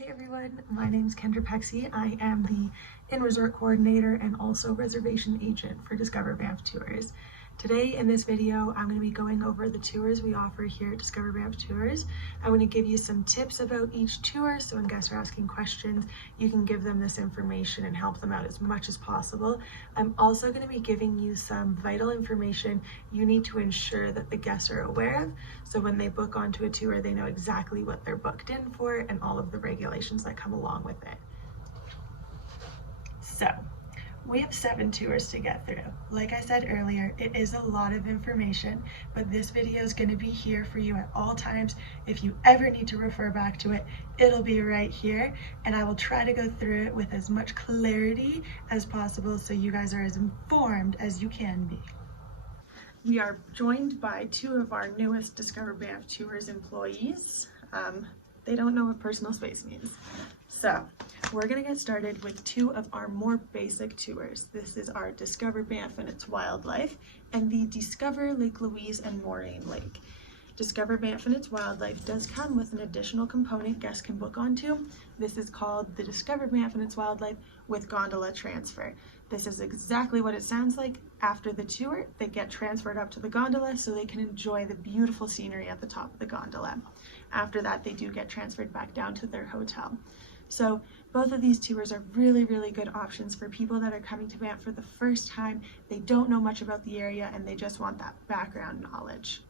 Hey everyone, my name is Kendra Pexy. I am the in-resort coordinator and also reservation agent for Discover Banff Tours. Today in this video, I'm going to be going over the tours we offer here at Discover Banff Tours. I'm going to give you some tips about each tour, so when guests are asking questions, you can give them this information and help them out as much as possible. I'm also going to be giving you some vital information you need to ensure that the guests are aware of, so when they book onto a tour, they know exactly what they're booked in for and all of the regulations that come along with it. So, we have 7 tours to get through. Like I said earlier, it is a lot of information, but this video is going to be here for you at all times. If you ever need to refer back to it, it'll be right here, and I will try to go through it with as much clarity as possible so you guys are as informed as you can be. We are joined by 2 of our newest Discover Banff Tours employees. They don't know what personal space means. So we're gonna get started with 2 of our more basic tours. This is our Discover Banff and its Wildlife and the Discover Lake Louise and Moraine Lake. Discover Banff and its Wildlife does come with an additional component guests can book onto. This is called the Discover Banff and its Wildlife with Gondola Transfer. This is exactly what it sounds like. After the tour, they get transferred up to the gondola so they can enjoy the beautiful scenery at the top of the gondola. After that, they do get transferred back down to their hotel. So both of these tours are really, really good options for people that are coming to Banff for the first time. They don't know much about the area and they just want that background knowledge.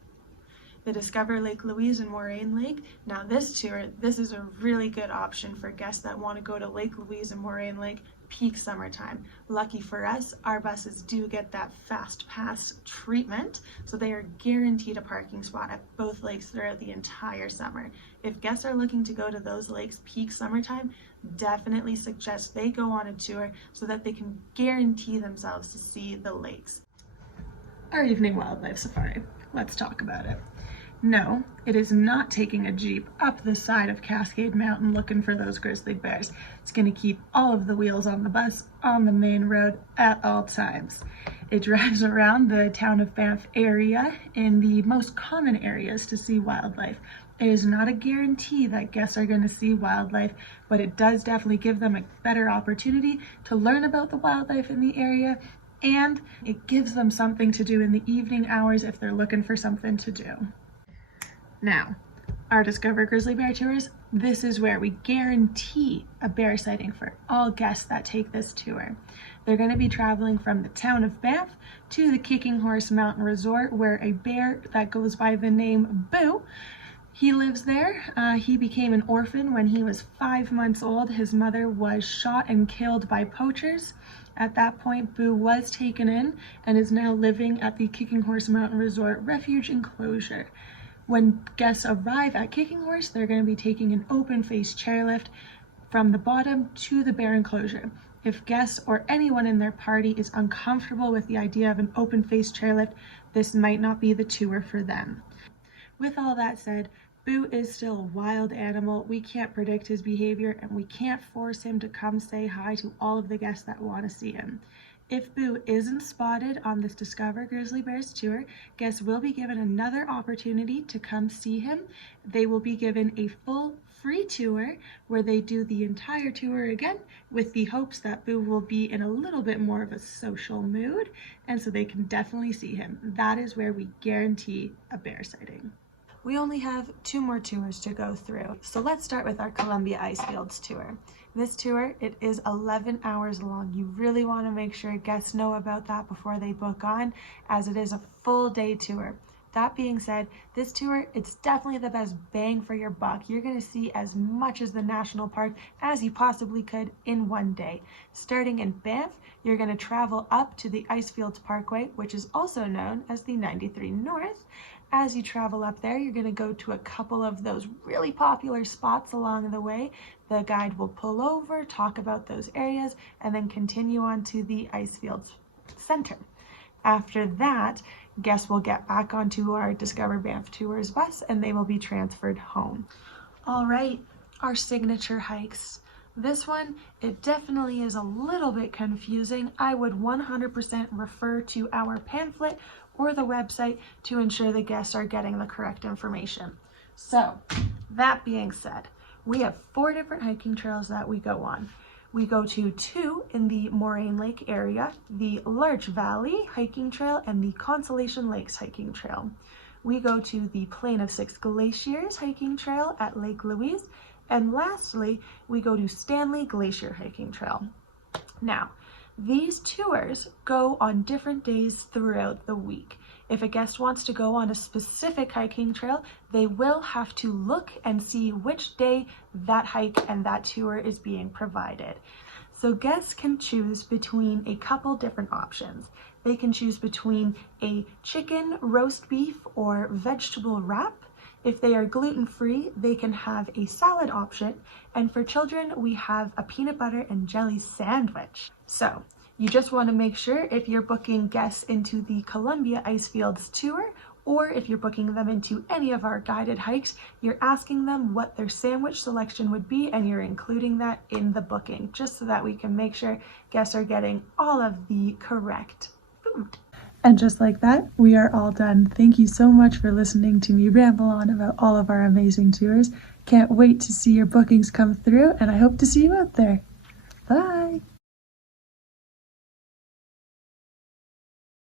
The Discover Lake Louise and Moraine Lake. Now this tour, this is a really good option for guests that want to go to Lake Louise and Moraine Lake peak summertime. Lucky for us, our buses do get that fast pass treatment, so they are guaranteed a parking spot at both lakes throughout the entire summer. If guests are looking to go to those lakes peak summertime, definitely suggest they go on a tour so that they can guarantee themselves to see the lakes. Our evening wildlife safari. Let's talk about it. No, it is not taking a Jeep up the side of Cascade Mountain looking for those grizzly bears. It's going to keep all of the wheels on the bus on the main road at all times. It drives around the town of Banff area in the most common areas to see wildlife. It is not a guarantee that guests are going to see wildlife, but it does definitely give them a better opportunity to learn about the wildlife in the area, and it gives them something to do in the evening hours if they're looking for something to do. Now, our Discover Grizzly Bear Tours, this is where we guarantee a bear sighting for all guests that take this tour. They're going to be traveling from the town of Banff to the Kicking Horse Mountain Resort, where a bear that goes by the name Boo, he lives there. He became an orphan when he was 5 months old. His mother was shot and killed by poachers. At that point, Boo was taken in and is now living at the Kicking Horse Mountain Resort Refuge Enclosure. When guests arrive at Kicking Horse, they're going to be taking an open-faced chairlift from the bottom to the bear enclosure. If guests or anyone in their party is uncomfortable with the idea of an open-faced chairlift, this might not be the tour for them. With all that said, Boo is still a wild animal. We can't predict his behavior and we can't force him to come say hi to all of the guests that want to see him. If Boo isn't spotted on this Discover Grizzly Bears tour, guests will be given another opportunity to come see him. They will be given a full free tour where they do the entire tour again with the hopes that Boo will be in a little bit more of a social mood, and so they can definitely see him. That is where we guarantee a bear sighting. We only have 2 more tours to go through, so let's start with our Columbia Icefields tour. This tour, it is 11 hours long. You really want to make sure guests know about that before they book on, as it is a full day tour. That being said, this tour, it's definitely the best bang for your buck. You're going to see as much as the national park as you possibly could in one day. Starting in Banff, you're going to travel up to the Icefields Parkway, which is also known as the 93 North. As you travel up there, you're going to go to a couple of those really popular spots along the way. The guide will pull over, talk about those areas, and then continue on to the Icefields Center. After that, guests will get back onto our Discover Banff Tours bus and they will be transferred home. All right, our signature hikes. This one, it definitely is a little bit confusing. I would 100% refer to our pamphlet or the website to ensure the guests are getting the correct information. So, that being said, we have 4 different hiking trails that we go on. We go to 2 in the Moraine Lake area, the Larch Valley hiking trail and the Consolation Lakes hiking trail. We go to the Plain of 6 Glaciers hiking trail at Lake Louise. And lastly, we go to Stanley Glacier hiking trail. Now, these tours go on different days throughout the week. If a guest wants to go on a specific hiking trail, they will have to look and see which day that hike and that tour is being provided. So guests can choose between a couple different options. They can choose between a chicken, roast beef, or vegetable wrap. If they are gluten-free, they can have a salad option. And for children, we have a peanut butter and jelly sandwich. So you just want to make sure if you're booking guests into the Columbia Icefields tour, or if you're booking them into any of our guided hikes, you're asking them what their sandwich selection would be, and you're including that in the booking, just so that we can make sure guests are getting all of the correct food. And just like that, we are all done. Thank you so much for listening to me ramble on about all of our amazing tours. Can't wait to see your bookings come through, and I hope to see you out there. Bye!